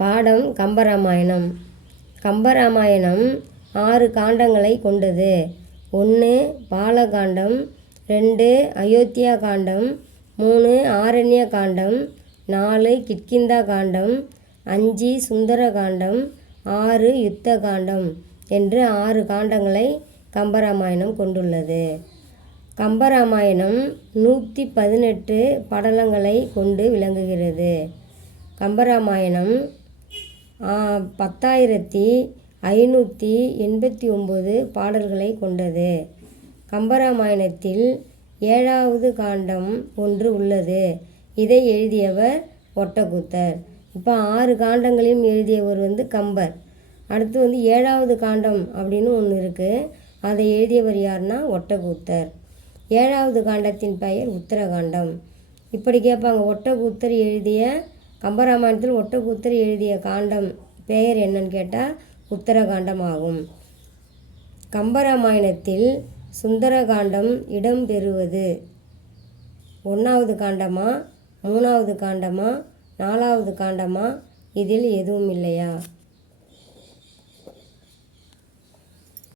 பாடம் கம்பராமாயணம். கம்பராமாயணம் ஆறு காண்டங்களை கொண்டது. ஒன்று பாலகாண்டம் ரெண்டு அயோத்தியா காண்டம் மூணு ஆரண்ய காண்டம் நாலு கிட்கிந்தா காண்டம் அஞ்சு சுந்தர காண்டம் ஆறு யுத்த காண்டம் என்று ஆறு காண்டங்களை கம்பராமாயணம் கொண்டுள்ளது. கம்பராமாயணம் நூற்றி பதினெட்டு படலங்களை கொண்டு விளங்குகிறது. கம்பராமாயணம் பத்தாயிரத்தி ஐநூற்றி எண்பத்தி ஒம்பது பாடல்களை கொண்டது. கம்பராமாயணத்தில் ஏழாவது காண்டம் ஒன்று உள்ளது. இதை எழுதியவர் ஒட்டக்கூத்தர். இப்போ ஆறு காண்டங்களையும் எழுதியவர் வந்து கம்பர். அடுத்து வந்து ஏழாவது காண்டம் அப்படின்னு ஒன்று இருக்குது அதை எழுதியவர் யார்னா ஒட்டக்கூத்தர். ஏழாவது காண்டத்தின் பெயர் உத்தரகாண்டம். இப்படி கேட்பாங்க. ஒட்டக்கூத்தர் எழுதிய கம்பராமாயணத்தில் ஒட்டக்கூத்தர் எழுதிய காண்டம் பெயர் என்னன்னு கேட்டால் உத்தரகாண்டம் ஆகும் கம்பராமாயணத்தில் சுந்தரகாண்டம் இடம்பெறுவது ஒன்றாவது காண்டமா மூணாவது காண்டமா நாலாவது காண்டமா? இதில் எதுவும் இல்லையா?